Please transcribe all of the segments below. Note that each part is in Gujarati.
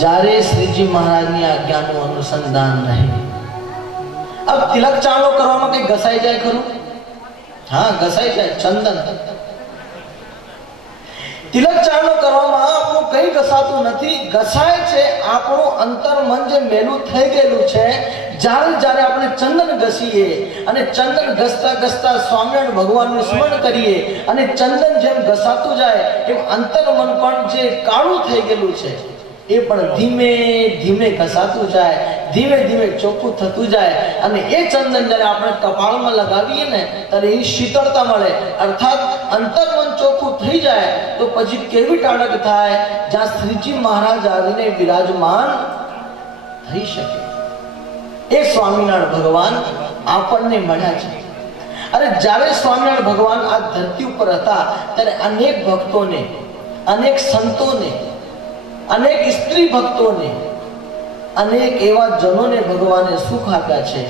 जारे श्रीजी महाराज ની આજ્ઞાનું અનુસંધાન નહીં. अब तिलक चालो કરવામાં કઈ ઘસાઈ જાય ખરું? હા, ઘસાઈ જાય. ચંદન तिलक चालो કરવામાં આપણું કઈ ઘસાતું નથી. ઘસાય છે આપણું અંતર મન જે મેલું થઈ ગયેલું છે. જ્યારે જ્યારે આપણે ચંદન ઘસીએ અને ચંદન ઘસતા ઘસતા સ્વામિનારાયણ ભગવાનનું સ્મરણ કરીએ અને ચંદન જેમ ઘસાતું જાય એમ અંતર મન પણ જે કાળું થઈ ગયેલું છે એ પણ ધીમે ધીમે ઘસાતું જાય, ધીમે ધીમે ચોખ્ખું થતું જાય. અને એ ચંદન જ્યારે આપણે કપાળમાં લગાવીએ ને ત્યારે એ શીતળતા મળે, અર્થાત અંતરમન ચોખ્ખું થઈ જાય. તો પછી કેવી ટાળક થાય જ્યાં શ્રીજી મહારાજ આવીને વિરાજમાન થઈ શકે. એ સ્વામિનારાયણ ભગવાન આપણને મળ્યા છે. અરે જ્યારે સ્વામિનારાયણ ભગવાન આ ધરતી ઉપર હતા ત્યારે અનેક ભક્તોને, અનેક સંતોને, અનેક સ્ત્રી ભક્તોને, અનેક એવા જનોને ભગવાને સુખ આપ્યા છે,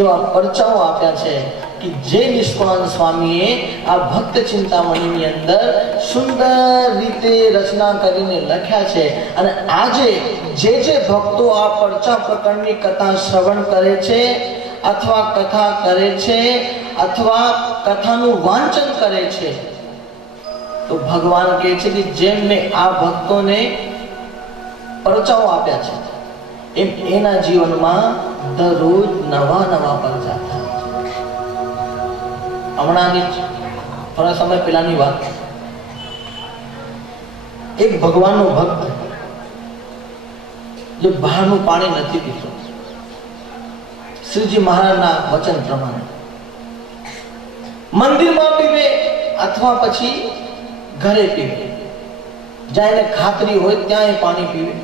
એવા પરચાઓ આપ્યા છે કે જે નિષ્કુળાનંદ સ્વામીએ આ ભક્ત ચિંતામણીની અંદર સુંદર રીતે રચના કરીને લખ્યા છે. અને આજે જે ભક્તો આ પરચા પ્રકરણની કથા શ્રવણ કરે છે અથવા કથા કરે છે અથવા કથાનું વાંચન કરે છે તો ભગવાન કહે છે કે જેમ મેં આ ભક્તોને પરચાઓ આપ્યા છે એમ એના જીવનમાં દરરોજ નવા નવા પરચા થાય. હમણાંની થોડા સમય પહેલાની વાત, એક ભગવાનનો ભક્ત જે બહારનું પાણી નથી પીતો, શ્રીજી મહારાજના વચન પ્રમાણે મંદિરમાં પીવે અથવા પછી ઘરે પીવે, જ્યાં એને ખાતરી હોય ત્યાં એ પાણી પીવે.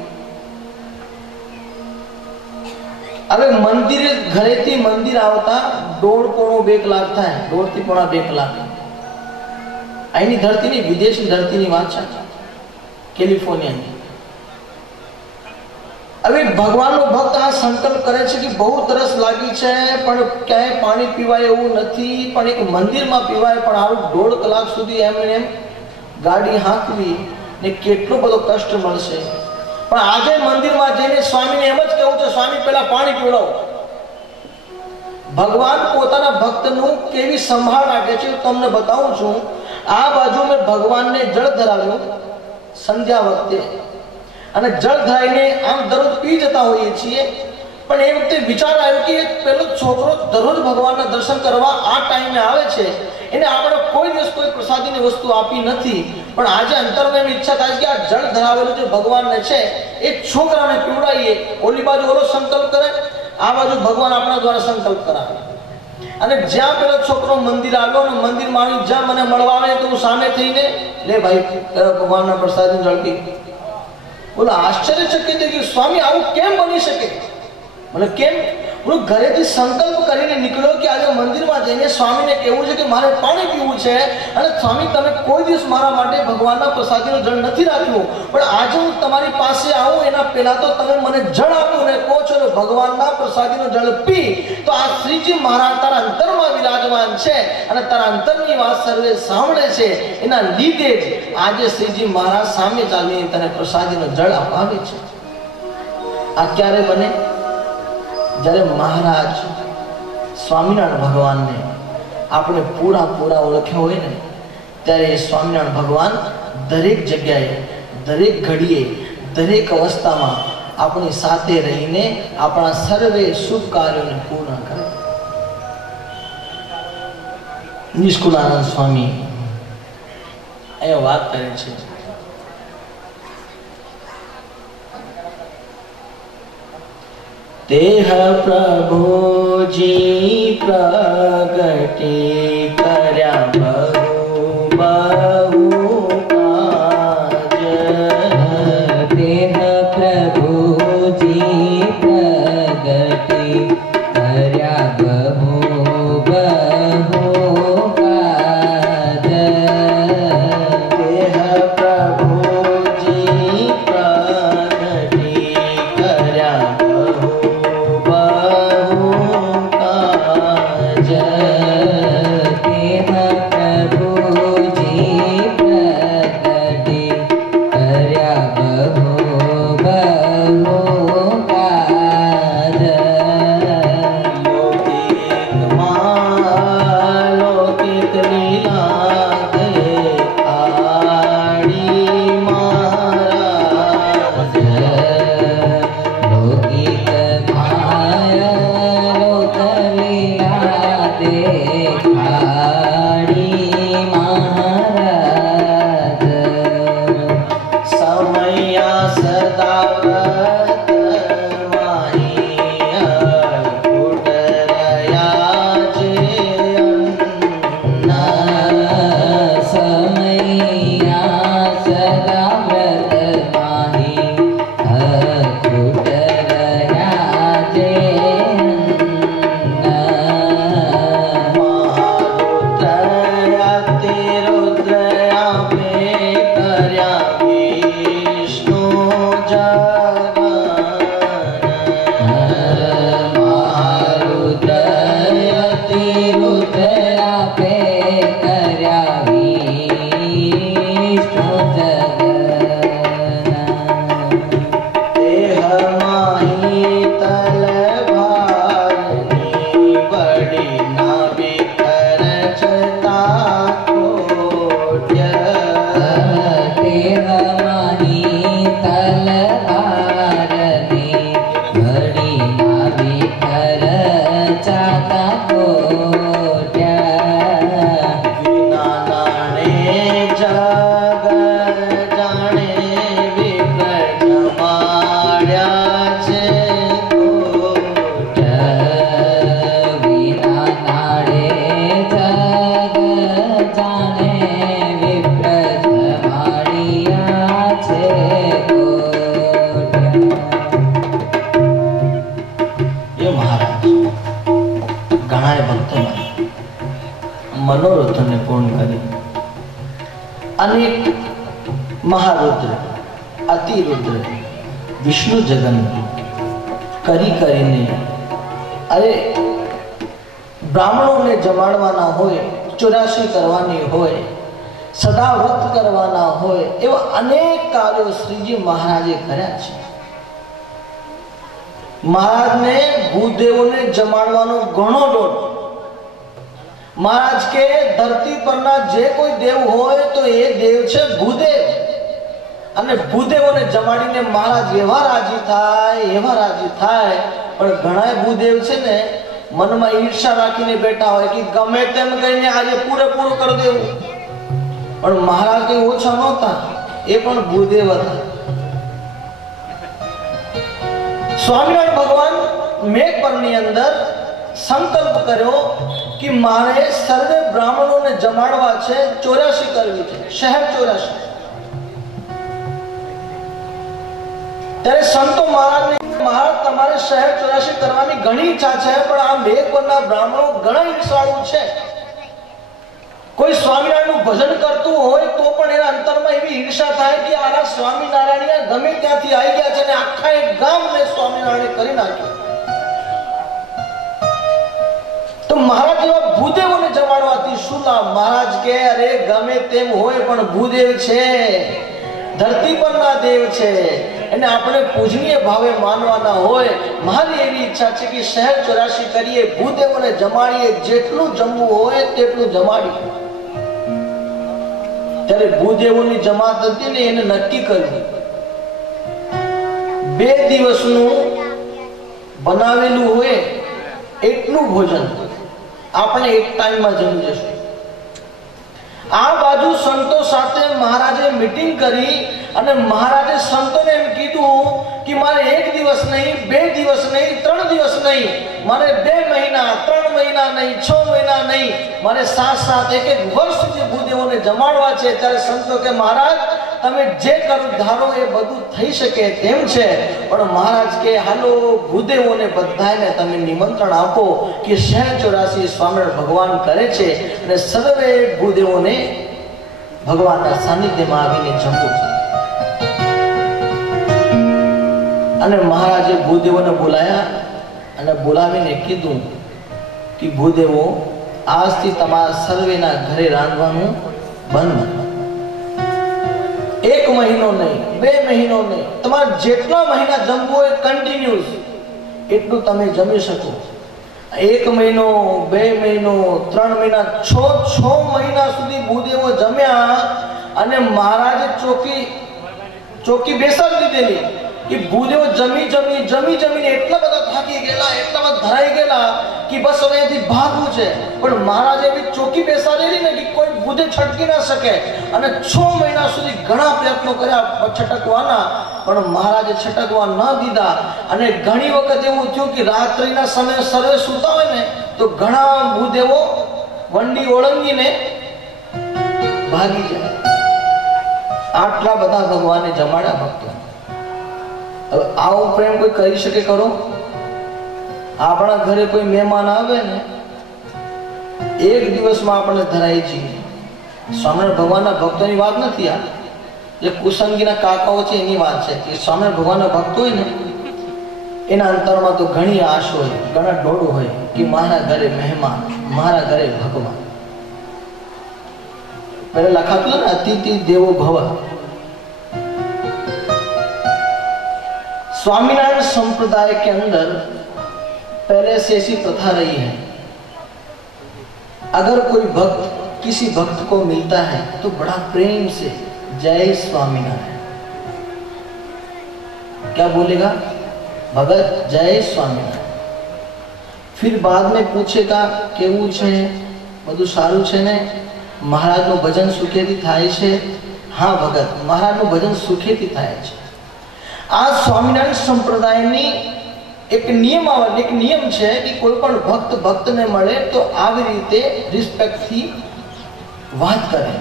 હવે મંદિર, ઘરેથી મંદિર આવતા 1.5-2 કલાક થાય, 1.5 થી 2 કલાક. અહીંની ધરતીની, વિદેશી ધરતીની વાત છે, કેલિફોર્નિયાની. હવે ભગવાનનો ભક્ત આ સંકલ્પ કરે છે કે બહુ તરસ લાગી છે પણ ક્યાંય પાણી પીવાય એવું નથી, પણ એક મંદિરમાં પીવાય. પણ આવું 1.5 કલાક સુધી એમને એમ ગાડી હાંકવી ને કેટલો બધો કષ્ટ મળશે. પણ આજે મંદિરમાં જઈને સ્વામીને એમ જ કહેવું છે, સ્વામી પહેલા પાણી પીવડાવો. ભગવાન પોતાના ભક્તનું કેવી સંભાળ રાખે છે તમને બતાવું છું. આ બાજુ મેં ભગવાનને જળ ધરાવ્યું સંધ્યા વખતે, અને જળ ધરાવીને આમ દરરોજ પી જતા હોઈએ છીએ. પણ એ વખતે વિચાર આવ્યો કે પેલો છોકરો દરરોજ ભગવાનના દર્શન કરવા આ ટાઈમે આવે છે, એને આપણે કોઈ દિવસ કોઈ પ્રસાદીની વસ્તુ આપી નથી. પણ આજે અંતરમાં એની ઈચ્છા થાય કે આ જળ ધરાવેલું જે ભગવાનને છે એ છોકરાને પીવડાવીએ. ઓલી બાજુ ઓલો સંકલ્પ કરે, આ બાજુ ભગવાન આપણા દ્વારા સંકલ્પ કરાવે. અને જ્યાં પેલો છોકરો મંદિર આવ્યો ને મંદિરમાં આવી જ્યાં મને મળવા આવે તો હું સામે થઈને લે ભાઈ ભગવાનના પ્રસાદની જળ પી. બોલો આશ્ચર્યચકિત થઈ ગયું, સ્વામી આવું કેમ બની શકે? મને કેમ? હું ઘરેથી સંકલ્પ કરીને નીકળ્યો કે આજે મંદિરમાં જઈને સ્વામીને કહેવું છે કે મારે પાણી પીવું છે, અને સ્વામી તમે કોઈ દિવસ મારા માટે ભગવાનના પ્રસાદીનો જળ નથી રાખ્યું, પણ આજે હું તમારી પાસે આવું એના પહેલા તો તમે મને જળ આપ્યું ને કહો છો ભગવાનના પ્રસાદીનો જળ પી. તો આ શ્રીજી મહારાજ તારા અંતરમાં વિરાજમાન છે અને તારા અંતરની વાત સર્વે સાંભળે છે. એના લીધે જ આજે શ્રીજી મહારાજ સામે ચાલીને તને પ્રસાદીનો જળ અપાવે છે. આ ક્યારે બને? જ્યારે મહારાજ સ્વામિનારાયણ ભગવાનને આપણે પૂરા ઓળખ્યા હોય ને ત્યારે સ્વામિનારાયણ ભગવાન દરેક જગ્યાએ, દરેક ઘડીએ, દરેક અવસ્થામાં આપણી સાથે રહીને આપણા સર્વે શુભ કાર્યોને પૂર્ણ કરે. નિષ્કુળાનંદ સ્વામી એ વાત કરે છે, देह प्रभुजी प्रगटे कर्या बहु बहु काज. देह प्रभुजी प्रगटे कर्या बहु बहु काज. देह प्रभुजी प्रगटे कर्या મનોરથને પૂર્ણ કરી અનેક મહારુદ્ર, અતિરુદ્ર, વિષ્ણુ જગન કરીને અરે બ્રાહ્મણોને જમાડવાના હોય, 84 કરવાની હોય, સદા વ્રત કરવાના હોય, એવા અનેક કાર્યો શ્રીજી મહારાજે કર્યા છે. મહારાજને ભૂદેવોને જમાડવાનો ઘણો દોડ. મહારાજ કે ધરતી પરના જે કોઈ દેવ હોય તો એ દેવ છે ભૂદેવ, અને ભૂદેવોને જમાડીને મહારાજ એવા રાજી થાય. પણ ઘણા ભૂદેવ છે ને મનમાં ઈર્ષા રાખીને બેઠા હોય કે ગમે તેમ કહીને આજે પૂરેપૂરું કરી દેવું. પણ મહારાજ કઈ ઓછા નહોતા, એ પણ ભૂદેવ હતા. સ્વામિનારાયણ ભગવાન મેઘપરની અંદર સંકલ્પ કર્યો કે મારે સર્વે બ્રાહ્મણોને જમાડવા છે, 84 કરવી છે, શહેર 84. ત્યારે સંતો મહારાજને મહારાજ તમારે શહેર 84 કરવાની ઘણી ઈચ્છા છે, પણ આ મેઘપરના બ્રાહ્મણો ઘણા ઈર્ષાળુ છે. કોઈ સ્વામિનારાયણનું ભજન કરતું હોય તો પણ એના અંતરમાં એવી ઈર્ષા થાય કે આ સ્વામિનારાયણ ગમે ત્યાંથી આવી ગયા છે અને આખા એક ગામને સ્વામિનારાયણ કરી નાખ્યું. તો મહારાજ એવા ભૂદેવોને જમાડવાથી શું લાભ? મહારાજ કે અરે ગમે તેમ હોય પણ ભૂદેવ છે, ધરતી પરના દેવ છે, એને આપણે પૂજનીય ભાવે માનવાના હોય. મારી એવી ઈચ્છા છે કે શહેર 84 કરીએ, ભૂદેવોને જમાડીએ, જેટલું જમવું હોય તેટલું જમાડીએ. ત્યારે ભૂદેવોની જમાત હતી ને એને નક્કી કર્યું 2 દિવસનું બનાવેલું હોય એટલું ભોજન આપણે એક ટાઈમમાં જમી જશું. આ બાજુ સંતો સાથે મહારાજે મીટિંગ કરી અને મહારાજે સંતોને એમ કીધું કે મારે 1 દિવસ નહીં, 2 દિવસ નહીં, 3 દિવસ નહીં, મારે 2 મહિના, 3 મહિના નહીં, 6 મહિના નહીં, મારે 7 1 વર્ષ સુધી ભૂદેવોને જમાડવા છે. ત્યારે સંતો કે મહારાજ તમે જે કરો ધારો એ બધું થઈ શકે તેમ છે, પણ મહારાજ કે હાલો ભૂદેવોને બધાને તમે નિમંત્રણ આપો કે શહેર 84 સ્વામિનારાયણ ભગવાન કરે છે અને સર્વે ભૂદેવોને ભગવાનના સાનિધ્યમાં આવીને જમવું છે. અને મહારાજે ભૂદેવોને બોલાયા અને બોલાવીને કીધું કે ભૂદેવો આજથી તમારા સર્વેના ઘરે રાંધવાનું બંધ. 1 મહિનો નહીં, 2 મહિનો નહીં, તમારે જેટલા મહિના જમવું હોય કન્ટિન્યુઅસ એટલું તમે જમી શકો. 1 મહિનો, 2 મહિનો, 3 મહિના, 6 મહિના સુધી ભૂદેવો જમ્યા. અને મહારાજે ચોકી બેસાડી દીધેલી એ ભૂદેવો જમી જમીને એટલા બધા થાકી ગયેલા, એટલા બધા ધરાઈ ગયેલા કે બસ હવે અહીંથી ભાગવું છે. પણ મહારાજે એવી ચોકી બેસાડેલી ને કે કોઈ ભૂદે છટકી ના શકે. અને 6 મહિના સુધી ઘણા પ્રયત્નો કર્યા છટકવાના, પણ મહારાજે છટકવા ન દીધા. અને ઘણી વખત એવું થયું કે રાત્રિના સમયે સર્વે સૂતા હોય ને તો ઘણા ભૂદેવો વંડી ઓળંગીને ભાગી જાય. આટલા બધા ભગવાને જમાડ્યા ભક્તો. હવે આવો પ્રેમ કોઈ કરી શકે ખરો? આપણા ઘરે કોઈ મહેમાન આવે ને, એક દિવસમાં આપણે ધરાઈ જઈએ. સ્વામિનારાયણ ભગવાનના ભક્તોની વાત નથી આ, જે કુસંગીના કાકાઓ છે એની વાત છે કે સ્વામિનારાયણ ભગવાનના ભક્તો હોય ને એના અંતરમાં તો ઘણી આશ હોય, ઘણા ડોળું હોય કે મારા ઘરે મહેમાન, મારા ઘરે ભગવાન. पहले लखा था ना अतिथि देवो भव. स्वामीनारायण संप्रदाय के अंदर पहले से ऐसी प्रथा रही है, अगर कोई भक्त किसी भक्त को मिलता है तो बड़ा प्रेम से जय स्वामीनारायण, क्या बोलेगा? भगत जय स्वामीनारायण. फिर बाद में पूछेगा केवू छे, બધું સારું છે ને? મહારાજનું ભજન સુખેથી થાય છે? હા ભગત, મહારાજનું ભજન સુખેથી થાય છે. આ સ્વામિનારાયણ સંપ્રદાયની એક નિયમ છે કે કોઈ પણ ભક્ત ભક્તને મળે તો આવી રીતે રિસ્પેક્ટથી વાત કરે.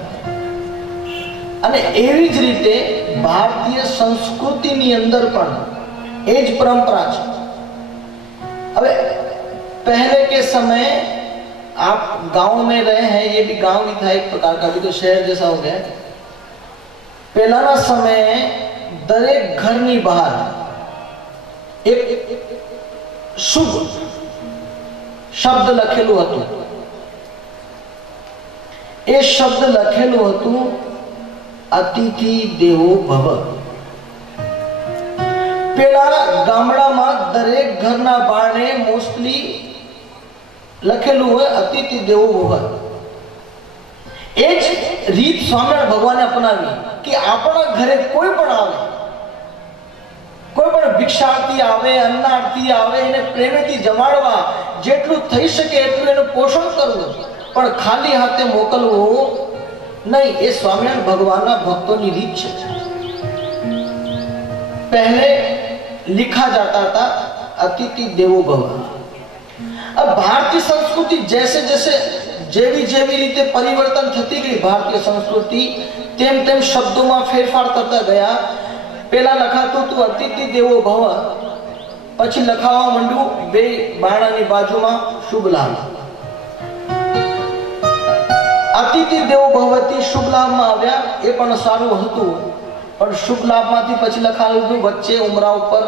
અને એવી જ રીતે ભારતીય સંસ્કૃતિની અંદર પણ એ જ પરંપરા છે. હવે पहले के समय आप गांव में रहे हैं, ये भी गांव ही था एक प्रकार का, अभी तो शहर जैसा हो गया. पहला समय दरेक घરની બહાર એક શુભ શબ્દ લખેલું હતું. એ શબ્દ લખેલું હતું અતિથિ દેવો ભવ. પેલા ગામડામાં દરેક ઘરના બારણે મોસ્ટલી લખેલું હોય અતિથિ દેવો ભવ. એ જ રીત સ્વામિનારાયણ ભગવાને અપનાવી કે આપણા ઘરે કોઈ પણ આવે, કોઈ પણ ભિક્ષાર્થી આવે, અન્નાર્થી આવે, એને પ્રેમથી જમાડવા, જેટલું થઈ શકે એટલું એનું પોષણ કરવું, પણ ખાલી હાથે મોકલવું નહીં. એ સ્વામિનારાયણ ભગવાનના ભક્તોની રીત છે. पहले लिखा जाता था अतिथि देवो भव. अब भारतीय संस्कृति जैसे जैसे जेवी जेवी रीते परिवर्तन थती गई भारतीय संस्कृति, तेम तेम शब्दों में फेरफार करता गया. पहला लखाતું હતું અતિથિ દેવો ભવ, પછી લખાવા માંડ્યું બે બારણાની બાજુમાં શુભ લાભ. અતિથિ દેવો ભવથી શુભ લાભમાં આવ્યા, એ પણ સારું હતું. પણ શુભ લાભમાંથી પછી લખાયું વચ્ચે ઉમરા ઉપર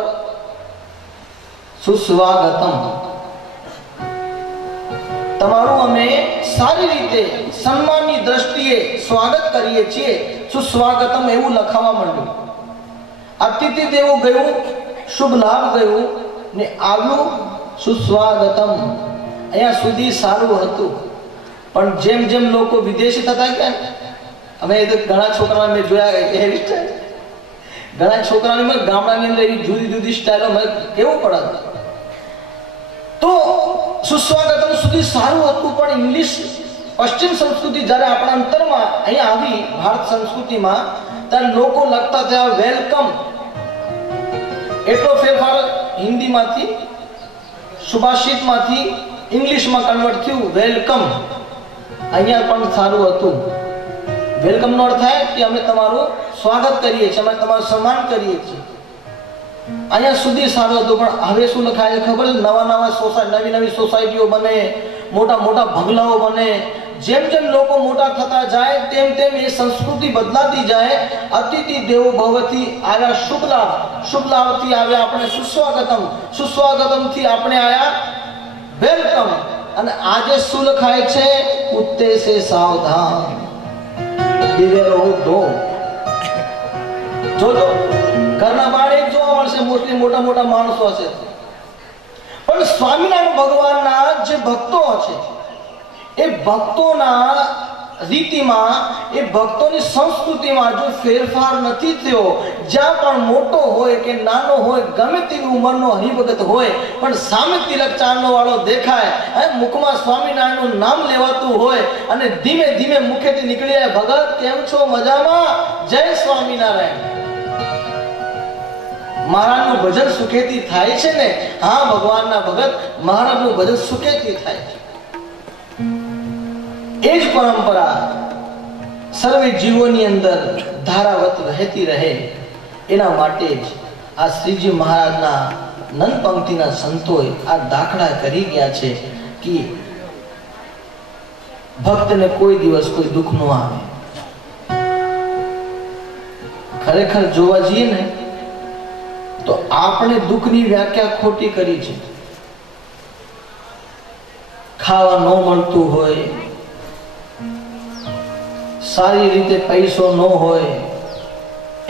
સુસ્વાગતમ. તમારું અમે સારી રીતે સન્માનની દ્રષ્ટિએ સ્વાગત કરીએ છીએ, સુસ્વાગતમ એવું લખાવા માંડ્યું. અતિથિ દેવો ગયું, શુભ લાભ ગયું ને આવ્યું સુસ્વાગતમ. અહીંયા સુધી સારું હતું, પણ જેમ જેમ લોકો વિદેશી થતા ગયા, અમે ઘણા છોકરા મેં જોયા હેર સ્ટાઈલ, ઘણા છોકરાની ગામડાની અંદર એવી જુદી જુદી સ્ટાઈલો કેવું પડે. તો સુસ્વાગતમ સુધી સારું હતું, પણ ઇંગ્લિશ પશ્ચિમ સંસ્કૃતિ જ્યારે આપણા અંતરમાં અહીંયા આવી ભારત સંસ્કૃતિમાં, ત્યારે લોકો લખતા થયા વેલકમ. એટલો ફેરફાર હિન્દીમાંથી સુભાષિતમાંથી ઇંગ્લિશમાં કન્વર્ટ થયું વેલકમ. અહીંયા પણ સારું હતું. વેલકમ નો અર્થ થાય કે અમે તમારું સ્વાગત કરીએ છીએ, અમે તમારું સન્માન કરીએ છીએ. અહીંયા સુધી સારું હતું, પણ હવે શું લખાય ખબર છે? નવા નવી નવી સોસાયટીઓ બને, મોટા મોટા બંગલાઓ બને. જેમ જેમ લોકો મોટા થતા જાય તેમ તેમ એ સંસ્કૃતિ બદલાતી જાય. અતિથિ દેવો ભવથી આવ્યા શુભ લાભ, શુભ લાભથી આવ્યા આપણે સુસ્વાગતમ, સુસ્વાગતમથી આપણે આવ્યા વેલકમ. અને આજે શું લખાય છે? કુત્તે સે સાવધાન જોજો, ઘરના બાર એક જોવા મળશે, મોસ્ટલી મોટા મોટા માણસો હશે. પણ સ્વામિનારાયણ ભગવાનના જે ભક્તો છે, એ ભક્તોના રીતિમાં એ ભક્તોની સંસ્કૃતિમાં જો ફેરફાર નથી થયો, જ્યાં પણ મોટો હોય કે નાનો હોય, ગમે તેવી ઉંમરનો હરિભગત હોય, પણ સામે તિલક ચાંદલો વાળો દેખાય, મુખમાં સ્વામિનારાયણનું નામ લેવાતું હોય અને ધીમે ધીમે મુખેથી નીકળી જાય, ભગત કેમ છો, મજામાં, જય સ્વામિનારાયણ. મહારાજનું ભજન સુખેથી થાય છે ને? હા, ભગવાનના ભગત મહારાજનું ભજન સુખેથી થાય છે. એ જ પરંપરા સર્વે જીવોની અંદર ધારાવત રહેતી રહે, એના માટે જ આ શ્રીજી મહારાજના નંદ પંક્તિના સંતોએ આ દાખલા કરી ગયા છે કે ભક્તને કોઈ દિવસ કોઈ દુઃખ ન આવે. ખરેખર જોવા જઈએ ને તો આપણે દુઃખની વ્યાખ્યા ખોટી કરી છે. ખાવા ન મળતું હોય, સારી રીતે પૈસો ન હોય,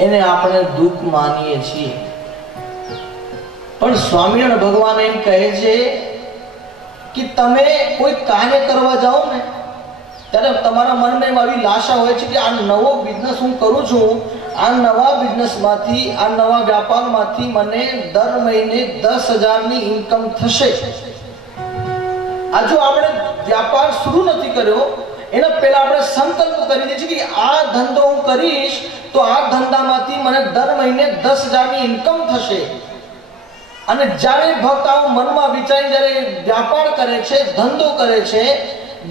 એને આપણે દુઃખ માનીએ છીએ. પણ સ્વામિનારાયણ ભગવાન એમ કહે છે કે તમે કોઈ કાર્ય કરવા જાઓ ને ત્યારે તમારા મનમાં આવી લાશા હોય છે કે આ નવો બિઝનેસ હું કરું છું, આ નવા બિઝનેસમાંથી, આ નવા વ્યાપારમાંથી મને દર મહિને 10,000ની ઇન્કમ થશે. આ જો આપણે વ્યાપાર શરૂ નથી કર્યો, એના પહેલા આપણે સંકલ્પ કરી દઈએ છીએ કે આ ધંધો હું કરીશ તો આ ધંધામાંથી મને દર મહિને 10,000ની ઇન્કમ થશે. અને જ્યારે ભક્ત આવું મનમાં વિચારી જ્યારે વ્યાપાર કરે છે, ધંધો કરે છે,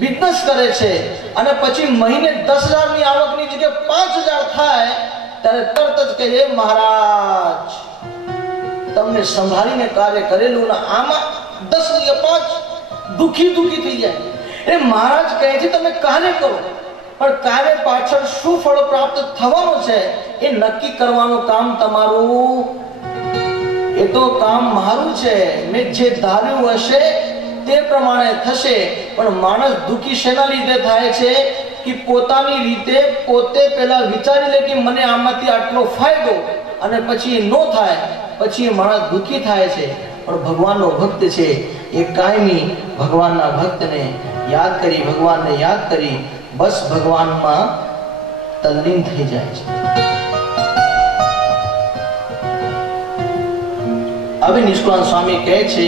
બિઝનેસ કરે છે અને પછી મહિને 10,000ની આવકની જગ્યાએ 5,000 થાય ત્યારે તરત જ કહે, મહારાજ તમને સંભાળીને કાર્ય કરેલું ને આમાં 10 કે 5 દુખી થઈ જાય. એ મહારાજ કહે છે તમે કાર્ય કરો, પણ કાર્ય પાછળ શું ફળ પ્રાપ્ત થવાનું છે એ નક્કી કરવાનું કામ તમારું. એ તો કામ મારું છે, મેં જે ધાર્યું હશે તે પ્રમાણે થશે. પણ માણસ દુઃખી શેના લીધે થાય છે કે પોતાની રીતે પોતે પહેલા વિચારી લે કે મને આમાંથી આટલો ફાયદો, અને પછી ન થાય, પછી એ માણસ દુઃખી થાય છે. પણ ભગવાનનો ભક્ત છે એ કાયમી ભગવાનના ભક્તને યાદ કરી, ભગવાનને યાદ કરી બસ ભગવાનમાં તલ્લીન થઈ જાય છે. હવે નિષ્કુળાનંદ સ્વામી કહે છે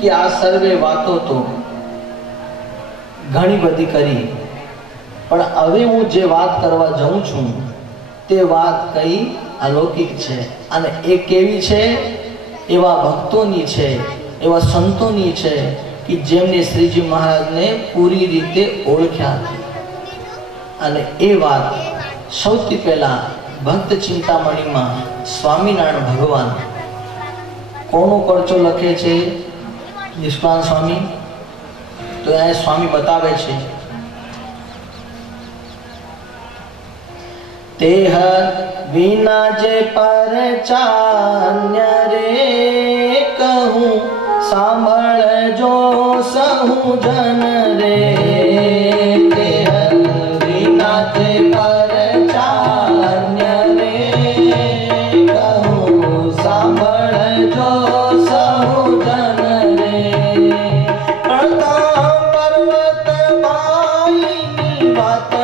કે આ સર્વે વાતો તો ઘણી બધી કરી, પણ હવે હું જે વાત કરવા જાઉં છું તે વાત કઈ અલૌકિક છે. અને એ કેવી છે? એવા ભક્તોની છે, એવા સંતોની છે કે જેમને શ્રીજી મહારાજને પૂરી રીતે ઓળખ્યા છે. અને એ વાત સૌથી પહેલા ભક્ત ચિંતામણીમાં સ્વામિનારાયણ ભગવાન કોનો પરચો લખે છે નિષ્કુળાનંદ સ્વામી? તો એ સ્વામી બતાવે છે, તેહ વિના જે પરચાન્ય રે કહું, સાંભળજો સહુ જન રે. તેહ વિના જે પરચાન્ય રે કહું, સાંભળજો સહુ જન રે. પ્રતાપ પર્વત ભાઈની વાત રે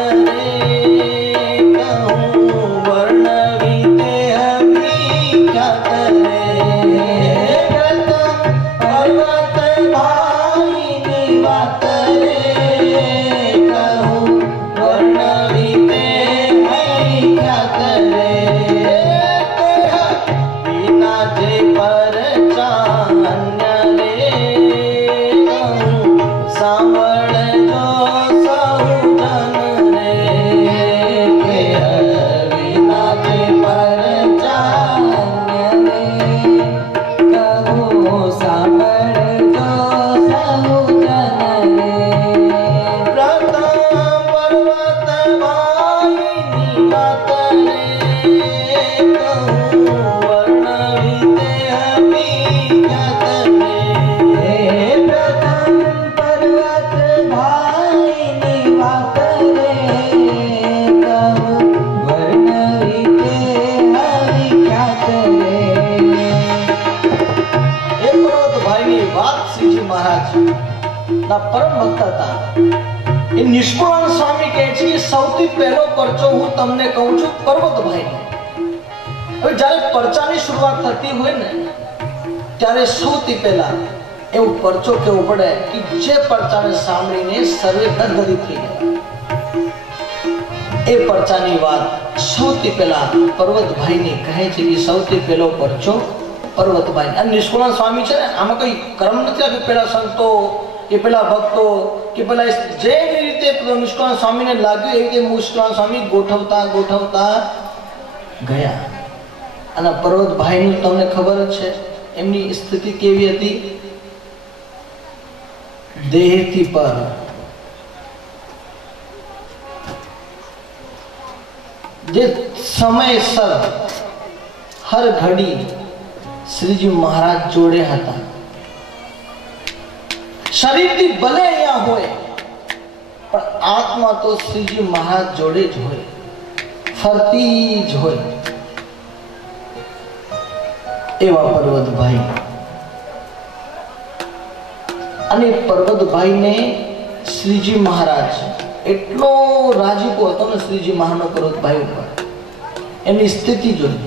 પરમ ભક્ત હતા. એ નિષ્કુળાનંદ સ્વામી કહે છે સૌથી પહેલો પરચો હું તમને કહું છું પર્વતભાઈને. હવે જ્યારે પરચાની શરૂઆત થતી હોય ને ત્યારે સૌથી પહેલા એવું પરચો કહેવો પડે કે જે પરચાને સાંભળીને સર્વે ગદગદિત થઈ ગયા. એ પરચાની વાત સૌથી પહેલા પર્વતભાઈને કહે છે કે સૌથી પહેલો પરચો પર્વતભાઈ. અને નિષ્કુળાનંદ સ્વામી છે ને આમાં કઈ ક્રમ નથી આપ્યું, પેલા સંતો કે પેલા ભક્તો કે પેલા જે રીતે નિષ્કુળાનંદ સ્વામીને લાગ્યું એવી રીતે નિષ્કુળાનંદ સ્વામી ગોઠવતા ગોઠવતા ગયા. અને પર્વતભાઈનું તમને ખબર જ છે એમની સ્થિતિ કેવી હતી. દેહથી પર જે સમયસર હર ઘડી શ્રીજી મહારાજ જોડે હતા. શરીરથી ભલે અહીંયા હોય પણ આત્મા તો શ્રીજી મહારાજ જોડે જ હોય, ફરતી જ હોય. એવા પર્વતભાઈ. અને પર્વતભાઈને શ્રીજી મહારાજ એટલો રાજીપો હતો ને શ્રીજી મહારાજ પર્વતભાઈ ઉપર, એમની સ્થિતિ જોઈ.